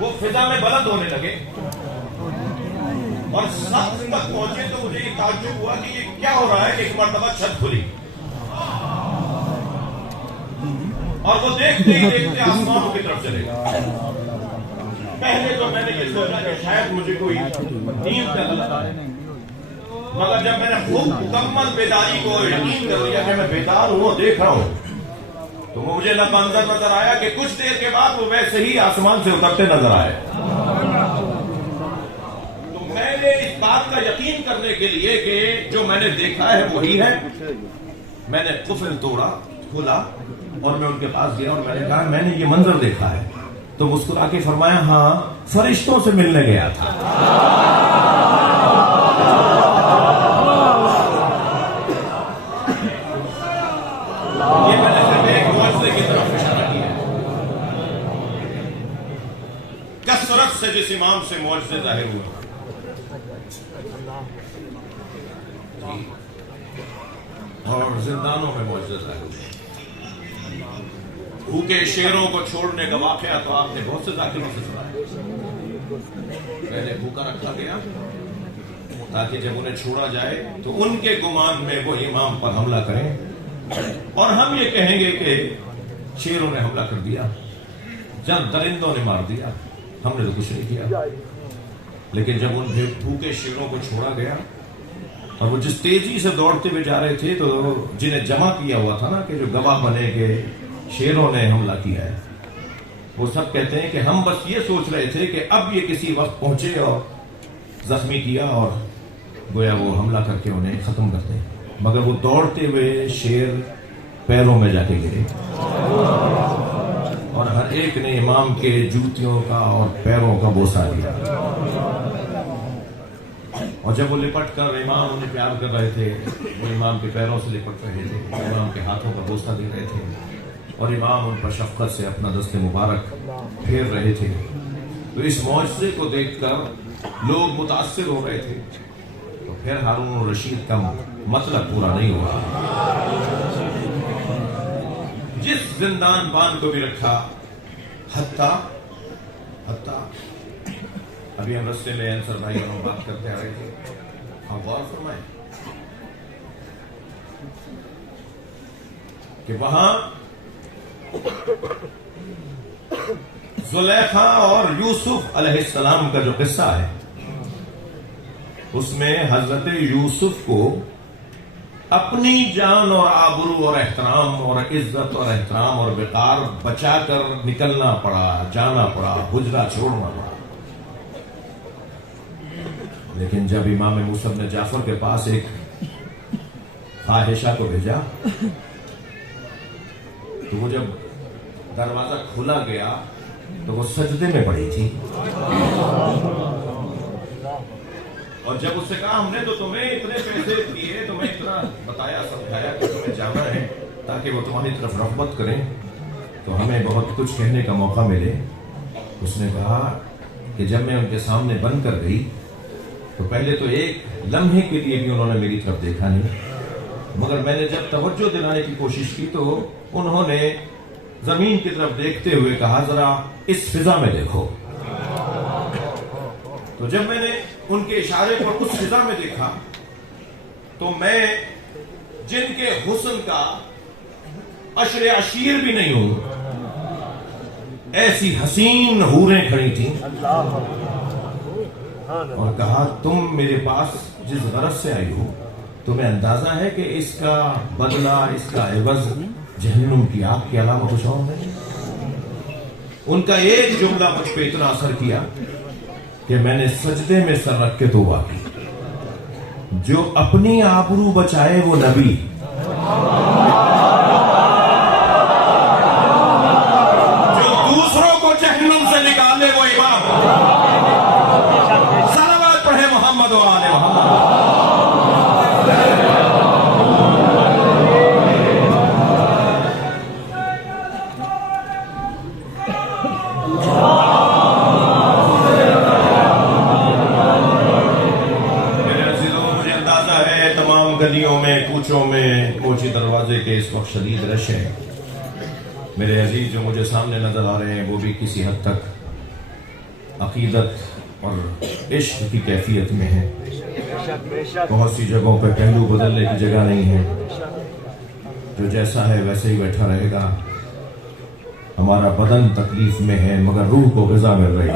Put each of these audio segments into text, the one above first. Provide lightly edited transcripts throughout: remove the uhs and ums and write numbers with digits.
وہ فضا میں بلند ہونے لگے اور سقف تک پہنچے تو مجھے یہ تعجب ہوا کہ یہ کیا ہو رہا ہے کہ ایک مرتبہ چھت کھلی اور وہ دیکھتے ہی دیکھتے آسمانوں کی طرف چلے گا. پہلے تو میں نے یہ سوچا کہ شاید مجھے کوئی نیند کا غلط ہے، مگر جب میں نے خوب مکمل بیداری کو یقین کر لیا کہ میں بیدار ہوں اور دیکھ رہا ہوں تو مجھے نہ منظر نظر آیا کہ کچھ دیر کے بعد وہ ویسے ہی آسمان سے اترتے نظر آئے. تو میں نے اس بات کا یقین کرنے کے لیے کہ جو میں نے دیکھا ہے وہی ہے، میں نے قفل توڑا، کھولا اور میں ان کے پاس گیا اور میں نے کہا میں نے یہ منظر دیکھا ہے. تو مسکرا کے فرمایا ہاں فرشتوں سے ملنے گیا تھا. یہ میں نے صرف ایک معجزے کی طرف اشارہ کیا ہے. کثرت سے جس امام سے معجزے ظاہر ہوئے اور زندانوں میں معجزے ظاہر ہوئے. بھوکے شیروں کو چھوڑنے کا واقعہ تو آپ نے بہت سے ذاکروں سے سنا ہے. پہلے بھوکا رکھا گیا تاکہ جب انہیں چھوڑا جائے تو ان کے گمان میں وہ امام پر حملہ کریں اور ہم یہ کہیں گے کہ شیروں نے حملہ کر دیا، جن درندوں نے مار دیا، ہم نے تو کچھ نہیں کیا. لیکن جب ان بھوکے شیروں کو چھوڑا گیا اور وہ جس تیزی سے دوڑتے ہوئے جا رہے تھے تو جنہیں جمع کیا ہوا تھا نا کہ جو گواہ بنے کہ شیروں نے حملہ کیا ہے، وہ سب کہتے ہیں کہ ہم بس یہ سوچ رہے تھے کہ اب یہ کسی وقت پہنچے اور زخمی کیا اور گویا وہ حملہ کر کے انہیں ختم کر دیں، مگر وہ دوڑتے ہوئے شیر پیروں میں جا کے گرے اور ہر ایک نے امام کے جوتیوں کا اور پیروں کا بوسہ لیا. اور جب وہ لپٹ کر امام انہیں پیار کر رہے تھے، وہ امام کے پیروں سے لپٹ رہے تھے، امام کے ہاتھوں کا بوسہ دے رہے تھے اور امام ان پر شفقت سے اپنا دست مبارک پھیر رہے تھے. تو اس معجزے کو دیکھ کر لوگ متاثر ہو رہے تھے. تو پھر ہارون الرشید کا مطلب پورا نہیں ہوا. جس زندان بان کو بھی رکھا، حتیٰ ابھی ہم رستے میں انصر بھائی اور ہم بات کرتے آ رہے تھے، ہم غور فرمائیں کہ وہاں زلیخا اور یوسف علیہ السلام کا جو قصہ ہے اس میں حضرت یوسف کو اپنی جان اور آبرو اور احترام اور عزت اور احترام اور وقار بچا کر نکلنا پڑا، جانا پڑا، حجرہ چھوڑنا پڑا. لیکن جب امام موسیٰ نے جعفر کے پاس ایک فاحشہ کو بھیجا تو وہ جب دروازہ کھولا گیا تو وہ سجدے میں پڑی تھی اور جب اس سے کہا ہم نے تو تمہیں اتنے پیسے دیے، تمہیں اتنا بتایا سمجھایا کہ تمہیں جانا ہے تاکہ وہ تمہاری طرف رغبت کریں تو ہمیں بہت کچھ کہنے کا موقع ملے. اس نے کہا کہ جب میں ان کے سامنے بن کر گئی تو پہلے تو ایک لمحے کے لیے بھی انہوں نے میری طرف دیکھا نہیں، مگر میں نے جب توجہ دلانے کی کوشش کی تو انہوں نے زمین کی طرف دیکھتے ہوئے کہا ذرا اس فضا میں دیکھو. تو جب میں نے ان کے اشارے پر اس فضا میں دیکھا تو میں جن کے حسن کا عشر عشیر بھی نہیں ہوں، ایسی حسین حوریں کھڑی تھیں اور کہا تم میرے پاس جس غرض سے آئی ہو تمہیں اندازہ ہے کہ اس کا بدلہ، اس کا عوض جہنم کی آگ کے علاوہ کچھ اور نہیں. ان کا ایک جملہ مجھ پہ اتنا اثر کیا کہ میں نے سجدے میں سر رکھ کے توبہ کی. جو اپنی آبرو بچائے وہ نبی، جو دوسروں کو جہنم سے نکالے وہ امام. صلوات پڑھے محمد و آل محمد. तमाम गलियों में, कूचों में, कोची दरवाजे के इस वक्त शदीद रश है। मेरे अजीज जो मुझे सामने नजर आ रहे हैं वो भी किसी हद तक अकीदत और इश्क की कैफियत में है। बहुत सी जगहों पर पहलू बदलने की जगह नहीं है, जो जैसा है वैसे ही बैठा रहेगा। हमारा बदन तकलीफ में है मगर रूह को ग़िज़ा मिल रही है।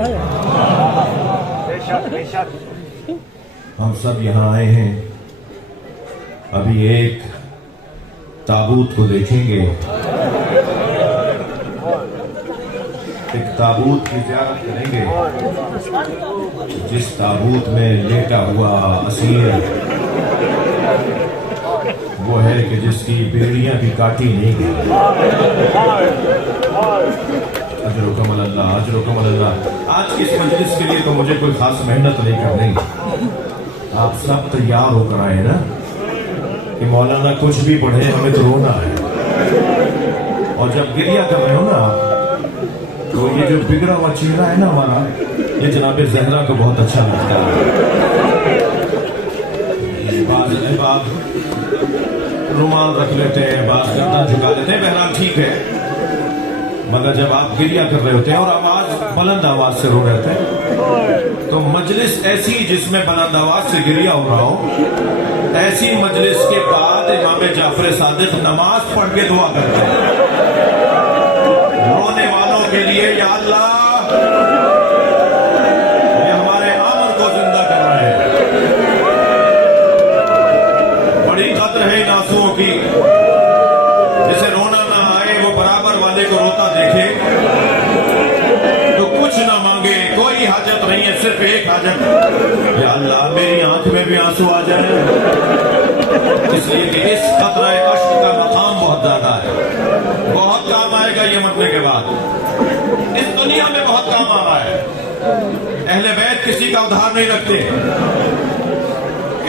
हम सब यहाँ आए हैं, अभी एक ताबूत को देखेंगे, एक ताबूत की ज़ियारत करेंगे, जिस ताबूत में लेटा हुआ असीर वो है कि जिसकी बेड़ियां भी काटी नहीं गई। अजरो कमल अल्लाह, अजरो कमल अल्लाह। आज की इस मजलिस के लिए तो मुझे कोई खास मेहनत नहीं करनी, आप सब तैयार होकर आए ना कि मौलाना कुछ भी पढ़े हमें तो रोना है। और जब गिरिया कर रहे हो ना तो ये जो बिगड़ा हुआ चेहरा है ना हमारा, ये जनाब ज़हरा को बहुत अच्छा लगता है। बात रुमाल रख लेते हैं, बात गर्दन झुका लेते हैं, बहरहाल ठीक है, मगर जब आप गिरिया कर रहे होते हैं और आवाज बुलंद आवाज से रो रहे होते हैं, तो मजलिस ऐसी जिसमें बुलंद आवाज से गिरिया हो रहा हो, ऐसी मजलिस के बाद इमाम जाफर सादिक नमाज पढ़ के दुआ करते हैं रोने वालों के लिए, या अल्लाह ये हमारे आमर को जिंदा कर रहे हैं। बड़ी कद्र है इन आंसुओं की, जिसे रोना ना आए वो बराबर वाले को रोता देखे तो कुछ ना मांगे, कोई हाजत नहीं है, सिर्फ एक हाजत, या अल्लाह मेरी आंख में भी आंसू आ जाए। इसलिए कि इस कतरा अश्क का मकाम बहुत ज्यादा है, बहुत काम आएगा ये मरने के बाद, इस दुनिया में बहुत काम आ रहा है। अहले बैत किसी का उधार नहीं रखते,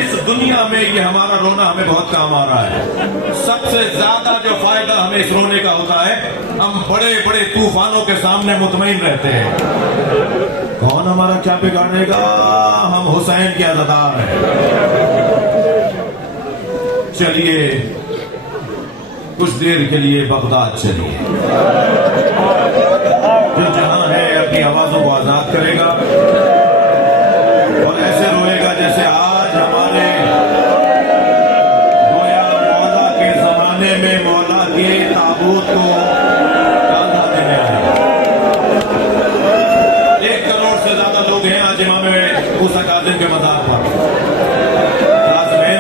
इस दुनिया में ये हमारा रोना हमें बहुत काम आ रहा है। सबसे ज्यादा जो फायदा हमें इस रोने का होता है, हम बड़े बड़े तूफानों के सामने मुतमईन रहते हैं। कौन हमारा क्या बिगाड़ेगा, हम हुसैन के अज़ादार हैं। चलिए कुछ देर के लिए बगदाद चलिए, जो जहां है अपनी आवाजों को आजाद करेगा और ऐसे रोएगा जैसे आज हमारे गोया मौला के जमाने में मौला के ताबूत को कांधा देने आए। 1 करोड़ से ज्यादा लोग हैं आज इमाम मूसा काज़िम के मज़ार पर।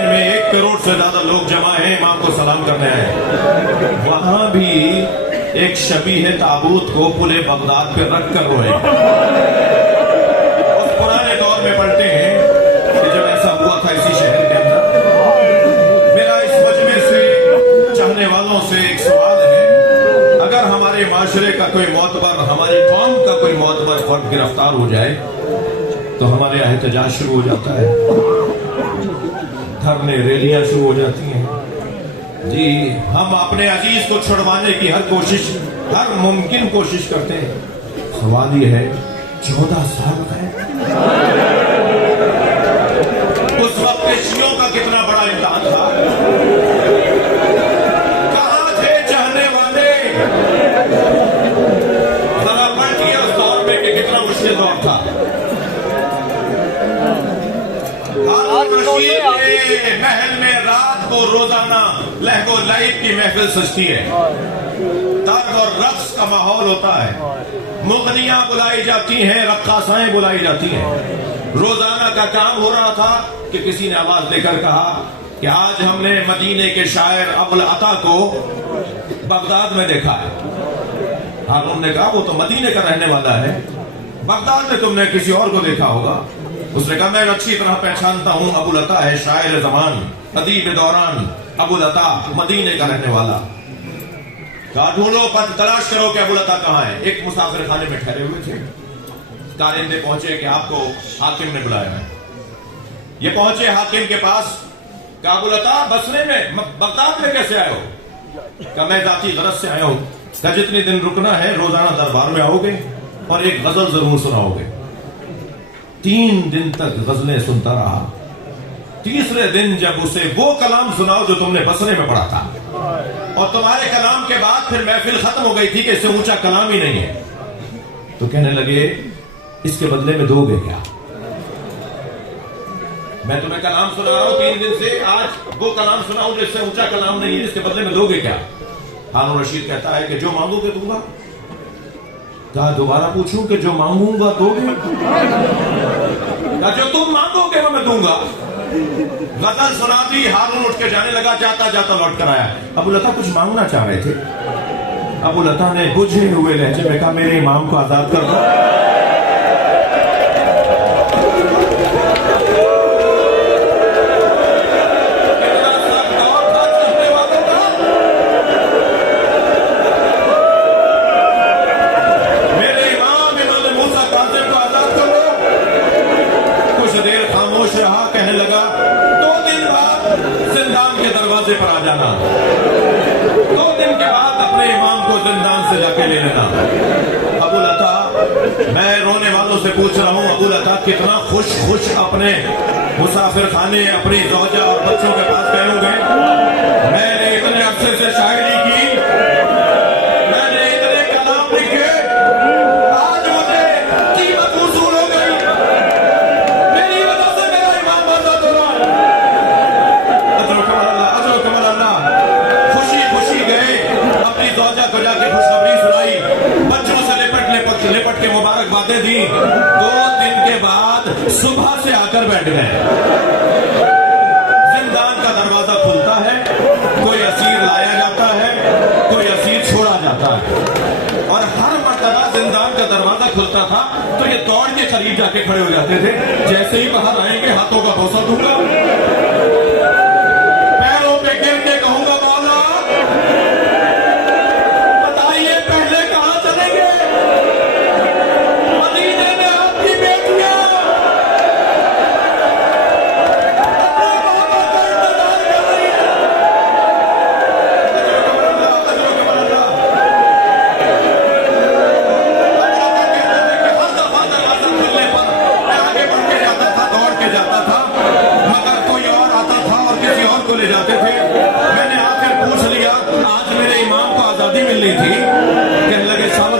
में 1 करोड़ से ज्यादा लोग जमा हैं इमाम को सलाम करने आए। वहां भी एक शबीह ताबूत को पुले बगदाद पे रख कर रोए। उस पुराने दौर में पढ़ते हैं कि जब ऐसा हुआ था इसी शहर के अंदर। मेरा इस मजमे से चाहने वालों से एक सवाल है, अगर हमारे माशरे का कोई मोतबर, हमारी कौम का कोई मोतबर फर्द गिरफ्तार हो जाए तो हमारे यहाँ एहतजाज शुरू हो जाता है, धरने रैलियां शुरू हो जाती हैं। जी हम अपने अजीज को छुड़वाने की हर कोशिश, हर मुमकिन कोशिश करते हैं। सवाल ये है 14 साल है, उस वक्त शियों का कितना बड़ा इम्तिहान था, कहां थे चाहने वाले, जरा पलटिए उस दौर में कि कितना मुश्किल दौर था। महल में रात को रोजाना लहगो लाइब की महफिल सजती है, दर्द और रक्स का माहौल होता है, मुगनियां बुलाई जाती हैं, रक्कासाएं बुलाई जाती हैं। रोजाना का काम हो रहा था कि किसी ने आवाज देकर कहा कि आज हमने मदीने के शायर अबुल अता को बगदाद में देखा है। हारून ने कहा वो तो मदीने का रहने वाला है, बगदाद में तुमने किसी और को देखा होगा। उसने कहा मैं अच्छी तरह पहचानता हूं, अबुल अता है शायर जमान, अदीब दौरान, अबुल अता मदीने का रहने वाला। कहा ढूंढो, पद तलाश करो कि अबुल अता कहां है। एक मुसाफिर खाने में ठहरे हुए थे, कारिंदे पहुंचे कि आपको हाकिम ने बुलाया है। ये पहुंचे हाकिम के पास, कहा अबुल अता बसरे में, बगदाद में कैसे आए हो? कहा मैं जाती गरज से आया हूं। कहा जितने दिन रुकना है रोजाना दरबार में आओगे और एक गजल जरूर सुनाओगे। 3 दिन तक गजलें सुनता रहा, तीसरे दिन जब उसे वो कलाम सुनाओ जो तुमने बसरे में पढ़ा था, और तुम्हारे कलाम के बाद फिर महफिल खत्म हो गई थी कि इससे ऊंचा कलाम ही नहीं है, तो कहने लगे इसके बदले में दोगे क्या? मैं तुम्हें कलाम सुना रहा हूं 3 दिन से, आज वो कलाम सुनाऊं जो इससे ऊंचा कलाम नहीं है, इसके बदले में दोगे क्या? हारून रशीद कहता है कि जो मांगोगे दूंगा। कहा दोबारा पूछूं कि जो मांगूंगा दोगे? कहा जो तुम मांगोगे वो मैं दूंगा। गजल सुना दी, हारून उठ के जाने लगा, जाता जाता लौट कर आया। अबू लता कुछ मांगना चाह रहे थे। अबू लता ने बुझे हुए लहजे में कहा मेरे इमाम को आजाद कर दो। पर आ जाना, 2 दिन के बाद अपने इमाम को जिंदान से जाके ले लेना। अबू लता, मैं रोने वालों से पूछ रहा हूं, अबू लता कितना खुश अपने मुसाफिर खाने अपनी ज़ौजा और बच्चों के पास गए होंगे। मैंने इतने अरसे से शायरी की, मैंने इतने कलाम लिखे, आज मुझे कीमत वसूल हो गई, मेरी वजह से मेरा इमाम आजाद हो रहा है। खुशी खुशी गए, अपनी ज़ौजा को जाके खुशखबरी सुनाई, बच्चों से लिपट के मुबारकबादें दी। 2 दिन के बाद सुबह से आकर बैठ गए। जिंदान का दरवाजा खुलता है, कोई असीर लाया जाता है, कोई असीर छोड़ा जाता है, और हर मर्तबा जिंदान का दरवाजा खुलता था तो ये दौड़ के करीब जाके खड़े हो जाते थे, जैसे ही बाहर आएंगे हाथों का भरोसा दूंगा, पैरों पे गिर के कहूंगा मौला बताइए पहले कहां चलेंगे? मदीने में आपकी बेटियां अपने बाबा का इंतजार कर रही है। हर दफा दरवाजा खुलने पर मैं आगे बढ़ के जाता था, दौड़ के जाता था, मगर कोई और आता था और किसी और को ले जाते थे। मैंने आकर पूछ लिया आज मेरे इमाम को आजादी मिल रही थी, कहने लगे सावर